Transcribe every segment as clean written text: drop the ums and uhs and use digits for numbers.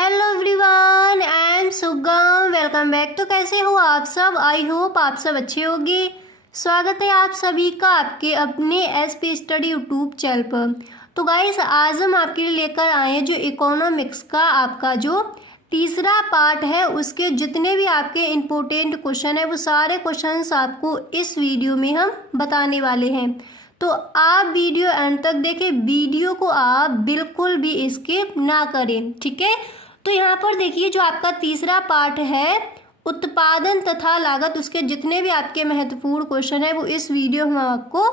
Hello everyone, I am सुगम। Welcome back. तो कैसे हो आप सब? आई होप आप सब अच्छे होंगे। स्वागत है आप सभी का आपके अपने एसपी स्टडी यूट्यूब चैनल पर। तो गाइस, आज हम आपके लिए लेकर आए हैं जो इकोनॉमिक्स का आपका जो तीसरा पार्ट है, उसके जितने भी आपके इम्पोर्टेंट क्वेश्चन है वो सारे क्वेश्चंस आपको इस वीडियो में हम बताने वाले हैं। तो आप वीडियो एंड तक देखें, वीडियो को आप बिल्कुल भी स्किप ना करें, ठीक है। तो यहाँ पर देखिए, जो आपका तीसरा पार्ट है उत्पादन तथा लागत, उसके जितने भी आपके महत्वपूर्ण क्वेश्चन है वो इस वीडियो में हम आपको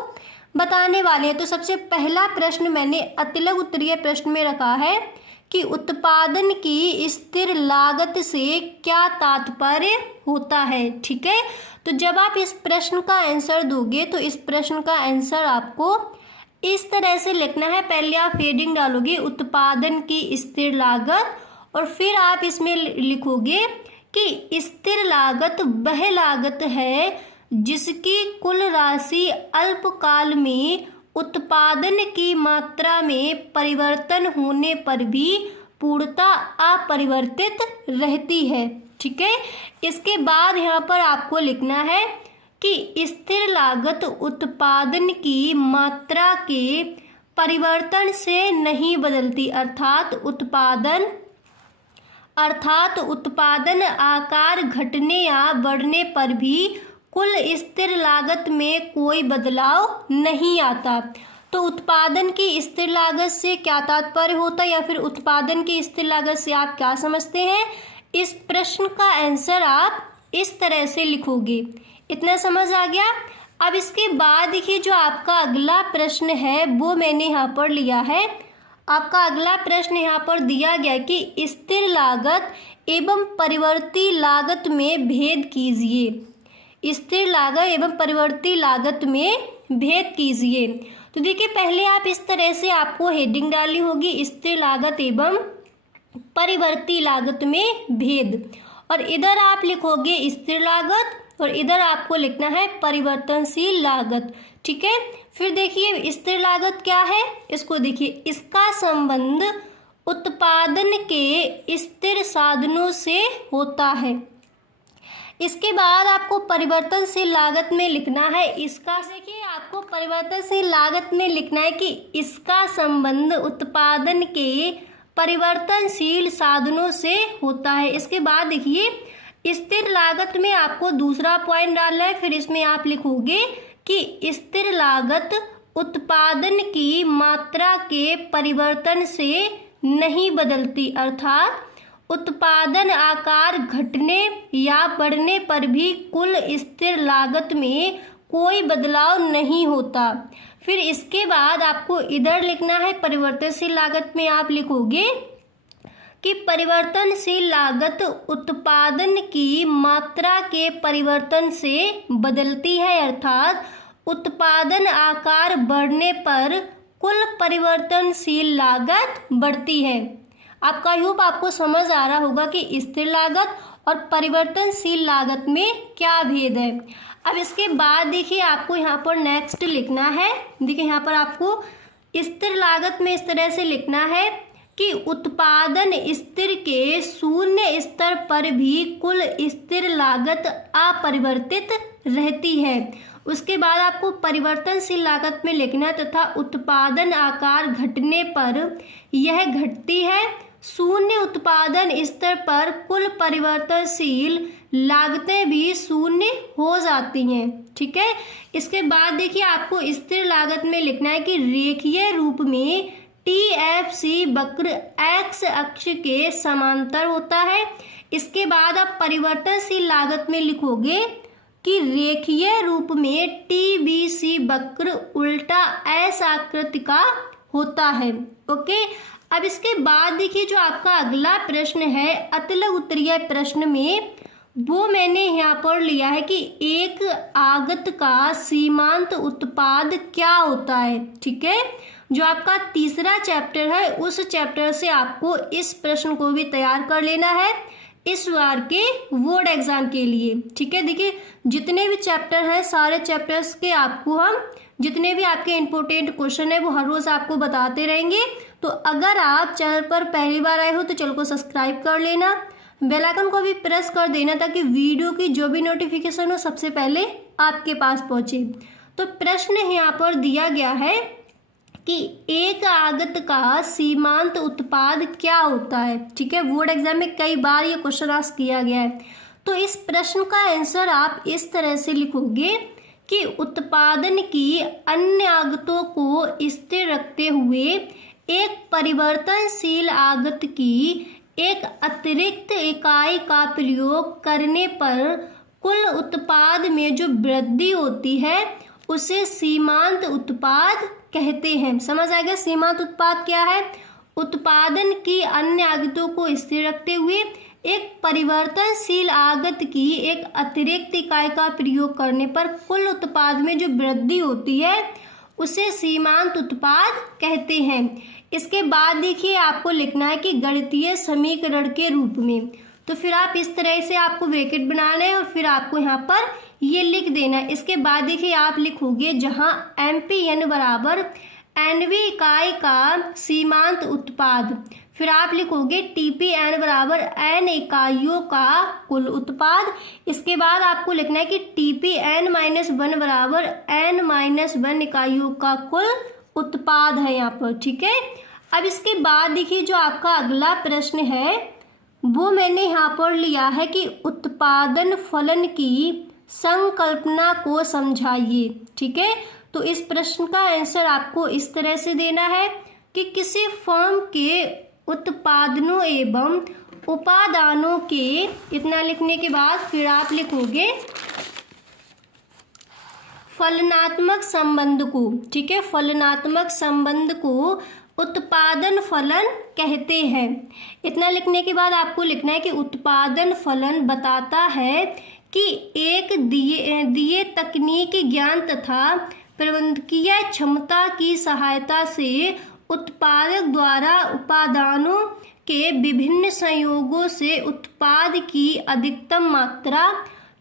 बताने वाले हैं। तो सबसे पहला प्रश्न मैंने अतिलक उत्तरीय प्रश्न में रखा है कि उत्पादन की स्थिर लागत से क्या तात्पर्य होता है, ठीक है। तो जब आप इस प्रश्न का आंसर दोगे तो इस प्रश्न का आंसर आपको इस तरह से लिखना है। पहले आप हेडिंग डालोगे उत्पादन की स्थिर लागत, और फिर आप इसमें लिखोगे कि स्थिर लागत वह लागत है जिसकी कुल राशि अल्पकाल में उत्पादन की मात्रा में परिवर्तन होने पर भी पूर्णतः अपरिवर्तित रहती है, ठीक है। इसके बाद यहाँ पर आपको लिखना है कि स्थिर लागत उत्पादन की मात्रा के परिवर्तन से नहीं बदलती, अर्थात उत्पादन आकार घटने या बढ़ने पर भी कुल स्थिर लागत में कोई बदलाव नहीं आता। तो उत्पादन की स्थिर लागत से क्या तात्पर्य होता है, या फिर उत्पादन की स्थिर लागत से आप क्या समझते हैं? इस प्रश्न का आंसर आप इस तरह से लिखोगे। इतना समझ आ गया। अब इसके बाद देखिए, जो आपका अगला प्रश्न है वो मैंने यहाँ पर लिया है। आपका अगला प्रश्न यहाँ पर दिया गया कि स्थिर लागत एवं परिवर्ती लागत में भेद कीजिए। स्थिर लागत एवं परिवर्ती लागत में भेद कीजिए। तो देखिए, पहले आप इस तरह से आपको हेडिंग डालनी होगी, स्थिर लागत एवं परिवर्ती लागत में भेद, और इधर आप लिखोगे स्थिर लागत और इधर आपको लिखना है परिवर्तनशील लागत, ठीक है। फिर देखिए, स्थिर लागत क्या है, इसको देखिए, इसका संबंध उत्पादन के स्थिर साधनों से होता है। इसके बाद आपको परिवर्तनशील लागत में लिखना है इसका, देखिए आपको परिवर्तनशील लागत में लिखना है कि इसका संबंध उत्पादन के परिवर्तनशील साधनों से होता है। इसके बाद देखिए, स्थिर लागत में आपको दूसरा पॉइंट डालना है। फिर इसमें आप लिखोगे कि स्थिर लागत उत्पादन की मात्रा के परिवर्तन से नहीं बदलती, अर्थात उत्पादन आकार घटने या बढ़ने पर भी कुल स्थिर लागत में कोई बदलाव नहीं होता। फिर इसके बाद आपको इधर लिखना है परिवर्तनशील लागत में आप लिखोगे कि परिवर्तनशील लागत उत्पादन की मात्रा के परिवर्तन से बदलती है, अर्थात उत्पादन आकार बढ़ने पर कुल परिवर्तनशील लागत बढ़ती है। आपका होप आपको समझ आ रहा होगा कि स्थिर लागत और परिवर्तनशील लागत में क्या भेद है। अब इसके बाद देखिए, आपको यहाँ पर नेक्स्ट लिखना है। देखिए, यहाँ पर आपको स्थिर लागत में इस तरह से लिखना है कि उत्पादन स्थिर के शून्य स्तर पर भी कुल स्थिर लागत अपरिवर्तित रहती है। उसके बाद आपको परिवर्तनशील लागत में लिखना तथा उत्पादन आकार घटने पर यह घटती है। शून्य उत्पादन स्तर पर कुल परिवर्तनशील लागतें भी शून्य हो जाती हैं, ठीक है। इसके बाद देखिए, आपको स्थिर लागत में लिखना है कि रेखीय रूप में TFC वक्र एक्स अक्ष के समांतर होता है। इसके बाद आप परिवर्तनशील लागत में लिखोगे कि रेखीय रूप में TBC वक्र उल्टा एस आकृति का होता है, ओके। अब इसके बाद देखिए, जो आपका अगला प्रश्न है अतिलक उत्तरीय प्रश्न में, वो मैंने यहाँ पर लिया है कि एक आगत का सीमांत उत्पाद क्या होता है, ठीक है। जो आपका तीसरा चैप्टर है उस चैप्टर से आपको इस प्रश्न को भी तैयार कर लेना है इस बार के बोर्ड एग्जाम के लिए, ठीक है। देखिए, जितने भी चैप्टर हैं सारे चैप्टर्स के आपको हम जितने भी आपके इम्पोर्टेंट क्वेश्चन है वो हर रोज आपको बताते रहेंगे। तो अगर आप चैनल पर पहली बार आए हो तो चैनल को सब्सक्राइब कर लेना, बेल आइकन को भी प्रेस कर देना ताकि वीडियो की जो भी नोटिफिकेशन हो सबसे पहले आपके पास पहुंचे। तो प्रश्न यहाँ पर दिया गया है कि एक आगत का सीमांत उत्पाद क्या होता है। ठीक है, बोर्ड एग्जाम में कई बार ये क्वेश्चन आस्क किया गया है। तो इस प्रश्न का आंसर आप इस तरह से लिखोगे कि उत्पादन की अन्य आगतों को स्थिर रखते हुए एक परिवर्तनशील आगत की एक अतिरिक्त इकाई का प्रयोग करने पर कुल उत्पाद में जो वृद्धि होती है उसे सीमांत उत्पाद कहते हैं। समझ आएगा सीमांत उत्पाद क्या है? उत्पादन की अन्य आगतों को स्थिर रखते हुए एक परिवर्तनशील आगत की एक अतिरिक्त इकाई का प्रयोग करने पर कुल उत्पाद में जो वृद्धि होती है उसे सीमांत उत्पाद कहते हैं। इसके बाद देखिए आपको लिखना है कि गणितीय समीकरण के रूप में। तो फिर आप इस तरह से आपको ब्रैकेट बनाना है और फिर आपको यहाँ पर ये लिख देना है। इसके बाद देखिए आप लिखोगे जहाँ MPN बराबर NV इकाई का सीमांत उत्पाद, फिर आप लिखोगे TPN बराबर N इकाइयों का कुल उत्पाद। इसके बाद आपको लिखना है कि TPN-1 बराबर N-1 इकाइयों का कुल उत्पाद है यहाँ पर। ठीक है, अब इसके बाद देखिए जो आपका अगला प्रश्न है वो मैंने यहाँ पर लिया है कि उत्पादन फलन की संकल्पना को समझाइए। ठीक है, तो इस प्रश्न का आंसर आपको इस तरह से देना है कि किसी फर्म के उत्पादनों एवं उपादानों के, इतना लिखने के बाद फिर आप लिखोगे फलनात्मक संबंध को। ठीक है, फलनात्मक संबंध को उत्पादन फलन कहते हैं। इतना लिखने के बाद आपको लिखना है कि उत्पादन फलन बताता है कि एक दिए तकनीकी ज्ञान तथा प्रबंधकीय क्षमता की सहायता से उत्पादक द्वारा उपादानों के विभिन्न संयोगों से उत्पाद की अधिकतम मात्रा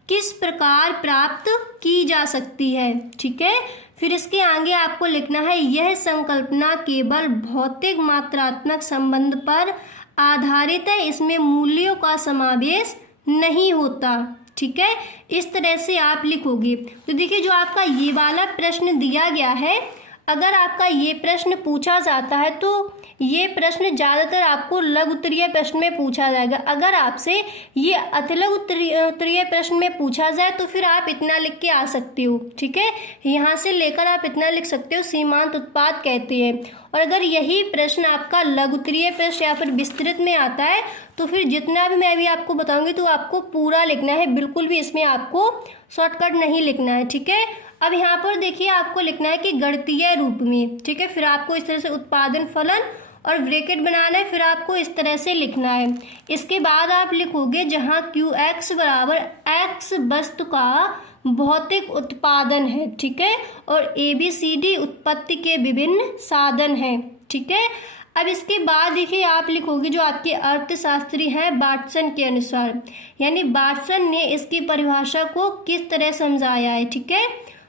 किस प्रकार प्राप्त की जा सकती है। ठीक है, फिर इसके आगे आपको लिखना है यह संकल्पना केवल भौतिक मात्रात्मक संबंध पर आधारित है, इसमें मूल्यों का समावेश नहीं होता। ठीक है, इस तरह से आप लिखोगे। तो देखिए जो आपका ये वाला प्रश्न दिया गया है, अगर आपका ये प्रश्न पूछा जाता है तो ये प्रश्न ज़्यादातर आपको लघु उत्तरीय प्रश्न में पूछा जाएगा। अगर आपसे ये अतिलघु उत्तरीय प्रश्न में पूछा जाए तो फिर आप इतना लिख के आ सकते हो। ठीक है, यहाँ से लेकर आप इतना लिख सकते हो सीमांत उत्पाद कहते हैं। और अगर यही प्रश्न आपका लघु उत्तरीय प्रश्न या फिर विस्तृत में आता है तो फिर जितना भी मैं अभी आपको बताऊंगी तो आपको पूरा लिखना है, बिल्कुल भी इसमें आपको शॉर्टकट नहीं लिखना है। ठीक है, अब यहाँ पर देखिए आपको लिखना है कि गणितीय रूप में। ठीक है, फिर आपको इस तरह से उत्पादन फलन और ब्रैकेट बनाना है, फिर आपको इस तरह से लिखना है। इसके बाद आप लिखोगे जहाँ QX बराबर X वस्तु का भौतिक उत्पादन है। ठीक है, और ABCD उत्पत्ति के विभिन्न साधन हैं। ठीक है, अब इसके बाद देखिए आप लिखोगे जो आपके अर्थशास्त्री हैं वाटसन के अनुसार, यानी वाटसन ने इसकी परिभाषा को किस तरह समझाया है। ठीक है,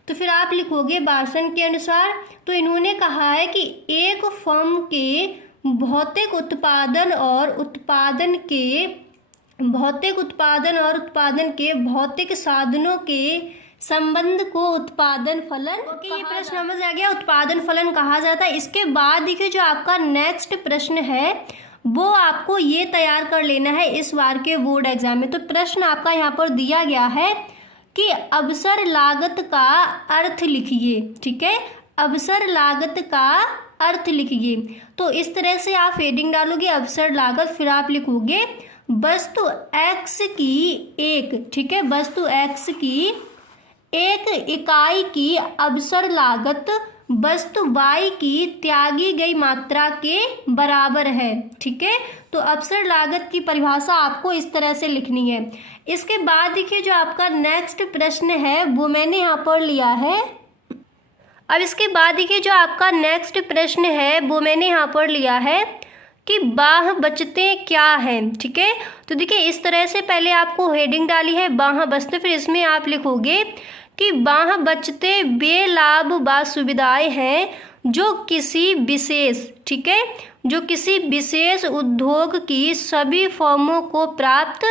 तो फिर आप लिखोगे वाटसन के अनुसार तो इन्होंने कहा है कि एक फर्म के भौतिक उत्पादन और उत्पादन के भौतिक साधनों के संबंध को उत्पादन फलन। ओके, ये प्रश्न समझ आ गया, उत्पादन फलन कहा जाता है। इसके बाद देखिए जो आपका नेक्स्ट प्रश्न है वो आपको ये तैयार कर लेना है इस बार के बोर्ड एग्जाम में। तो प्रश्न आपका यहाँ पर दिया गया है कि अवसर लागत का अर्थ लिखिए। ठीक है, अवसर लागत का अर्थ लिखिए। तो इस तरह से आप हेडिंग डालोगे अवसर लागत, फिर आप लिखोगे वस्तु X की एक, ठीक है, वस्तु X की एक इकाई की अवसर लागत वस्तु Y की त्यागी गई मात्रा के बराबर है। ठीक है, तो अवसर लागत की परिभाषा आपको इस तरह से लिखनी है। इसके बाद देखिए जो आपका नेक्स्ट प्रश्न है वो मैंने यहाँ पर लिया है। अब इसके बाद देखिए जो आपका नेक्स्ट प्रश्न है वो मैंने यहाँ पर लिया है कि बाह्य बचतें क्या हैं। ठीक है, तो देखिए इस तरह से पहले आपको हेडिंग डाली है बाह्य बचतें, फिर इसमें आप लिखोगे कि बाह्य बचतें वे लाभ व सुविधाएं हैं जो किसी विशेष, ठीक है, जो किसी विशेष उद्योग की सभी फर्मों को प्राप्त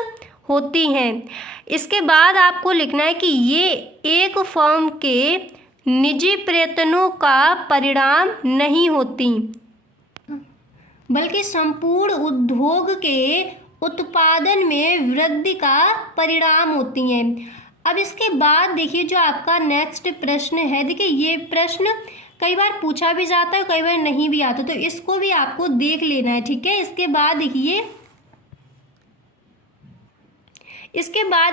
होती हैं। इसके बाद आपको लिखना है कि ये एक फर्म के निजी प्रयत्नों का परिणाम नहीं होती, बल्कि संपूर्ण उद्योग के उत्पादन में वृद्धि का परिणाम होती हैं। अब इसके बाद देखिए जो आपका नेक्स्ट प्रश्न है, देखिए ये प्रश्न कई बार पूछा भी जाता है, कई बार नहीं भी आता, तो इसको भी आपको देख लेना है, ठीक है। इसके बाद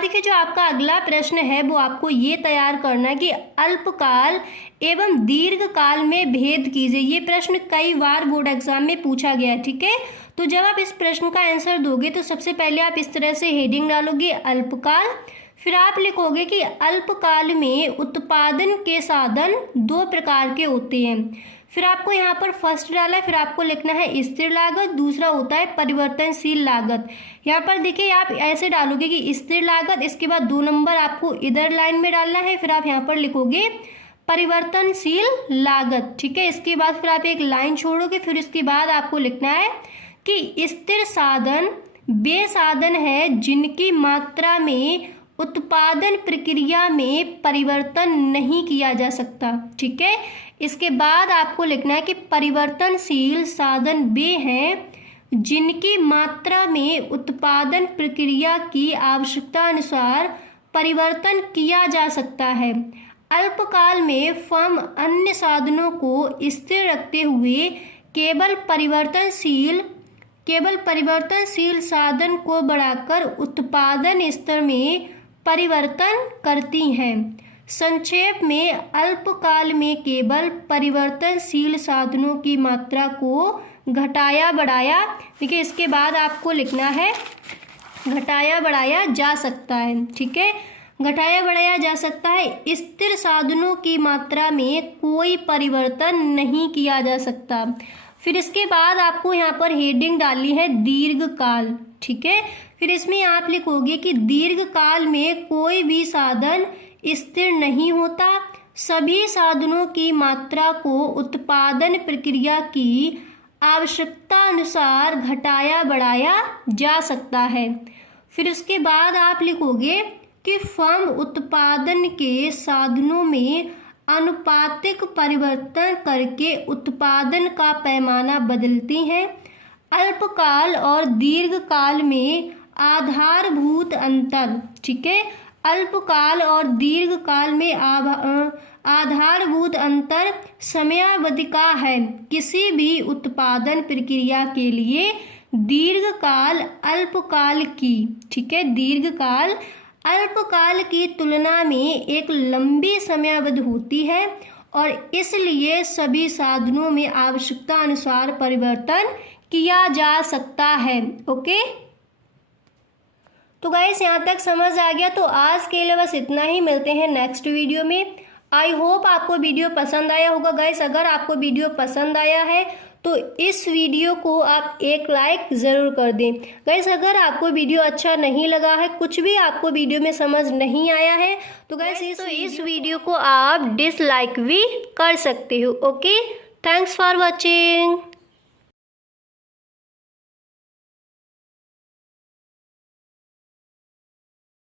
देखिए जो आपका अगला प्रश्न है वो आपको ये तैयार करना है कि अल्पकाल एवं दीर्घकाल में भेद कीजिए। ये प्रश्न कई बार बोर्ड एग्जाम में पूछा गया है, ठीक है। तो जब आप इस प्रश्न का आंसर दोगे तो सबसे पहले आप इस तरह से हेडिंग डालोगे अल्पकाल, फिर आप लिखोगे कि अल्पकाल में उत्पादन के साधन दो प्रकार के होते हैं। फिर आपको यहाँ पर फर्स्ट डाला है, फिर आपको लिखना है स्थिर लागत, दूसरा होता है परिवर्तनशील लागत। यहाँ पर देखिए आप ऐसे डालोगे कि स्थिर लागत, इसके बाद 2 नंबर आपको इधर लाइन में डालना है, फिर आप यहाँ पर लिखोगे परिवर्तनशील लागत, ठीक है। इसके बाद फिर आप एक लाइन छोड़ोगे, फिर इसके बाद आपको लिखना है कि स्थिर साधन वे साधन है जिनकी मात्रा में उत्पादन प्रक्रिया में परिवर्तन नहीं किया जा सकता, ठीक है। इसके बाद आपको लिखना है कि परिवर्तनशील साधन वे हैं जिनकी मात्रा में उत्पादन प्रक्रिया की आवश्यकता अनुसार परिवर्तन किया जा सकता है। अल्पकाल में फर्म अन्य साधनों को स्थिर रखते हुए केवल परिवर्तनशील साधन को बढ़ाकर उत्पादन स्तर में परिवर्तन करती हैं। संक्षेप में अल्पकाल में केवल परिवर्तनशील साधनों की मात्रा को घटाया बढ़ाया, देखिए इसके बाद आपको लिखना है घटाया बढ़ाया जा सकता है, ठीक है, घटाया बढ़ाया जा सकता है। स्थिर साधनों की मात्रा में कोई परिवर्तन नहीं किया जा सकता। फिर इसके बाद आपको यहाँ पर हेडिंग डालनी है दीर्घकाल, ठीक है। फिर इसमें आप लिखोगे कि दीर्घकाल में कोई भी साधन स्थिर नहीं होता, सभी साधनों की मात्रा को उत्पादन प्रक्रिया की आवश्यकता अनुसार घटाया बढ़ाया जा सकता है। फिर उसके बाद आप लिखोगे कि फर्म उत्पादन के साधनों में अनुपातिक परिवर्तन करके उत्पादन का पैमाना बदलती हैं। अल्पकाल और दीर्घकाल में आधारभूत अंतर, ठीक है, अल्पकाल और दीर्घकाल में आधारभूत अंतर समयावधि का है। किसी भी उत्पादन प्रक्रिया के लिए दीर्घकाल अल्पकाल की, ठीक है, दीर्घकाल अल्पकाल की तुलना में एक लंबी समयावधि होती है और इसलिए सभी साधनों में आवश्यकता अनुसार परिवर्तन किया जा सकता है। ओके, तो गाइस यहाँ तक समझ आ गया। तो आज के लिए बस इतना ही, मिलते हैं नेक्स्ट वीडियो में। आई होप आपको वीडियो पसंद आया होगा गाइस। अगर आपको वीडियो पसंद आया है तो इस वीडियो को आप एक लाइक ज़रूर कर दें। गाइस अगर आपको वीडियो अच्छा नहीं लगा है, कुछ भी आपको वीडियो में समझ नहीं आया है, तो गाइस इस वीडियो को आप डिसलाइक भी कर सकते हो। Okay, thanks for watching.